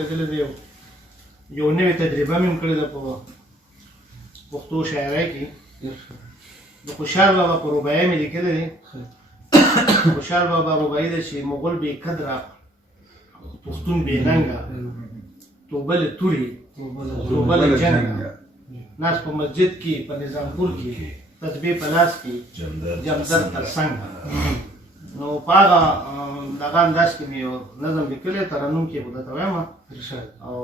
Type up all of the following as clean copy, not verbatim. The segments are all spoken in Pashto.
اوریدلی دی یو نوې تجربه مې هم کړې ده په پښتو شاعرۍ کې د خوشحال بابا په رباعي مې لیکلی دی. خوشحال بابا رباعي ده چې مغول بې قدره پښتون بې ننګه توبه له تورې توبه له جنګه ناست په مسجد کې په نظامپور کې تسبیح په لاس کې جمدر تر څنګه. نو په هغه دغه انداز کې مې یو نظم لیکلی ترنم کې خو درته وایم او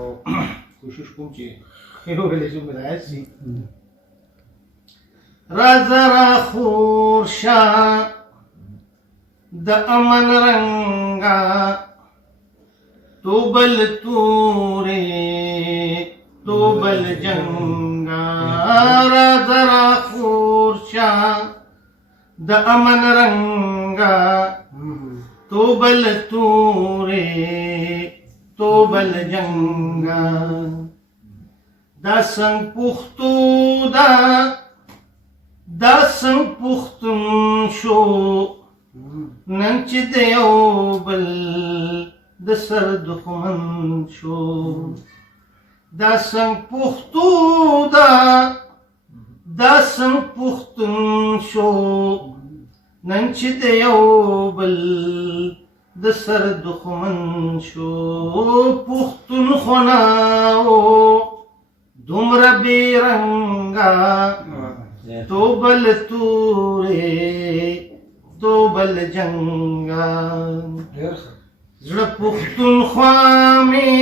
کوشش کوم چې ښې وویلی شم رعایت شي. راځه راخور شه د امن رنګه توبه له تورې توبه له جنګه. راځه راخور شه د امن رنګه توبه له تورې توبه له جنګه. دا څنګ پښتو ده دا څنګ پښتون شو نن چې د یو بل د سر دښمن شو. دا څنګ پښتو ده دا څنګ پښتون شو نن چې د یو بل د سر دښمن شو. پښتونخوا نه و دومره بې رنګه توبه له تورې توبه له جنګه. زړه پښتونخوا مې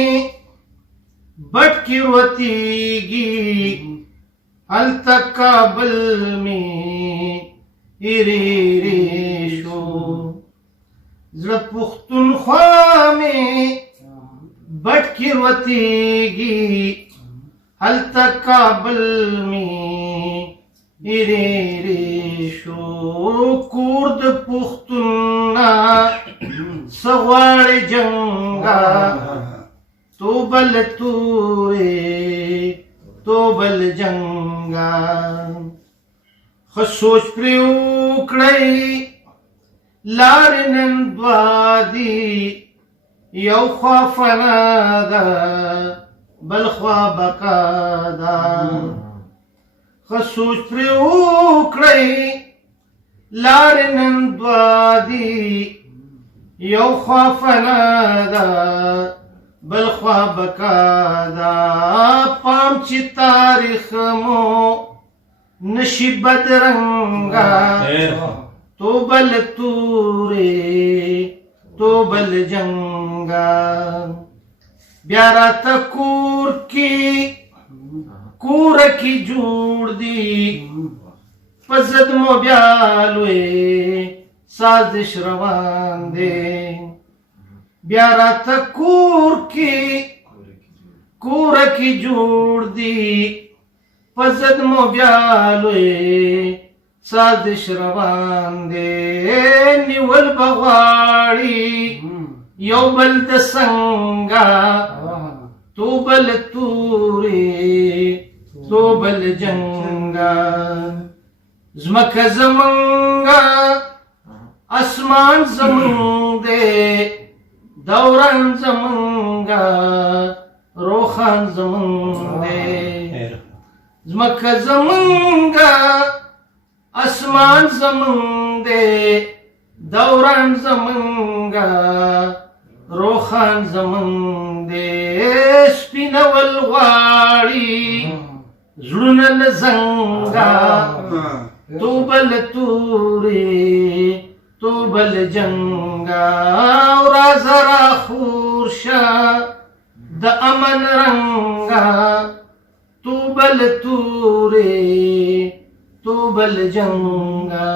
بټ کې وتېږي هلته کابل مې ایرې شو. زړه پښتونخوا مې بټ کې وتېږي هلته کابل مې ایرې شو. کور د پښتون نه څه غواړې جنګه توبه له تورې توبه له جنګه. ښه سوچ پرې وکړئ لارې نن دوه دي یو خوا فنا ده بل خوا بقا ده. ښه سوچ پرې وکړئ لارې نن دوه دي یو خوا فنا ده بل خوا بقا ده. پام چې تاریخ مو نشي بدرنګه توبه له تورې توبه له جنګه. بیا راته کور کې کوره کې جوړ دي په ضد مو بیا لوی سازش روان دی. بیا راته کور کې کوره کې جوړ دي په ضد مو بیا لوی سازش روان دی. نیول به غواړي یو بل د څنګه توبه له تورې توبه له جنګه. ځمکه زمونږه اسمان زمونږ دی دوران زمونږه روښان زمونږ دی. ځمکه زمونږه اسمان زمونږ دی دوران زمونږه روښان زمونږ دی. سپینول غواړي زړونه له زنګه توبه له تورې توبه له جنګه. او راځه راخور شه د امن رنګه توبه له تورې توبه له جنګه.